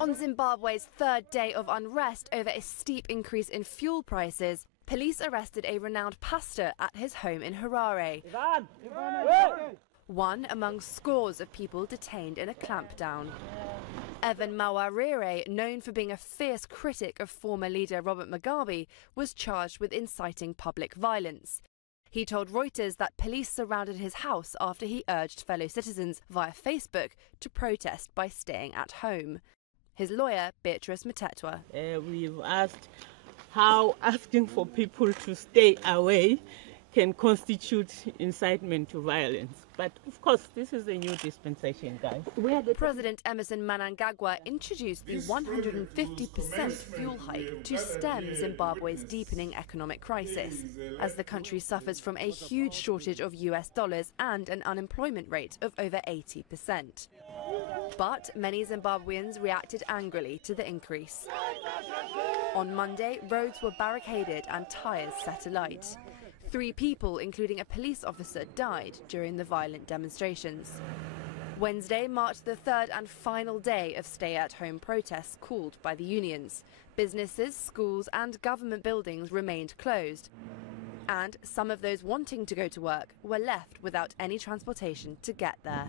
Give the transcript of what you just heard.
On Zimbabwe's third day of unrest over a steep increase in fuel prices, police arrested a renowned pastor at his home in Harare. One among scores of people detained in a clampdown. Evan Mawarire, known for being a fierce critic of former leader Robert Mugabe, was charged with inciting public violence. He told Reuters that police surrounded his house after he urged fellow citizens via Facebook to protest by staying at home. His lawyer, Beatrice Mtetwa. We've asked how asking for people to stay away can constitute incitement to violence. But of course, this is a new dispensation, guys. President Emmerson Mnangagwa introduced the 150% fuel hike to stem Zimbabwe's deepening economic crisis, as the country suffers from a huge shortage of US dollars and an unemployment rate of over 80%. But many Zimbabweans reacted angrily to the increase. On Monday, roads were barricaded and tyres set alight. 3 people, including a police officer, died during the violent demonstrations. Wednesday marked the third and final day of stay-at-home protests called by the unions. Businesses, schools and government buildings remained closed. And some of those wanting to go to work were left without any transportation to get there.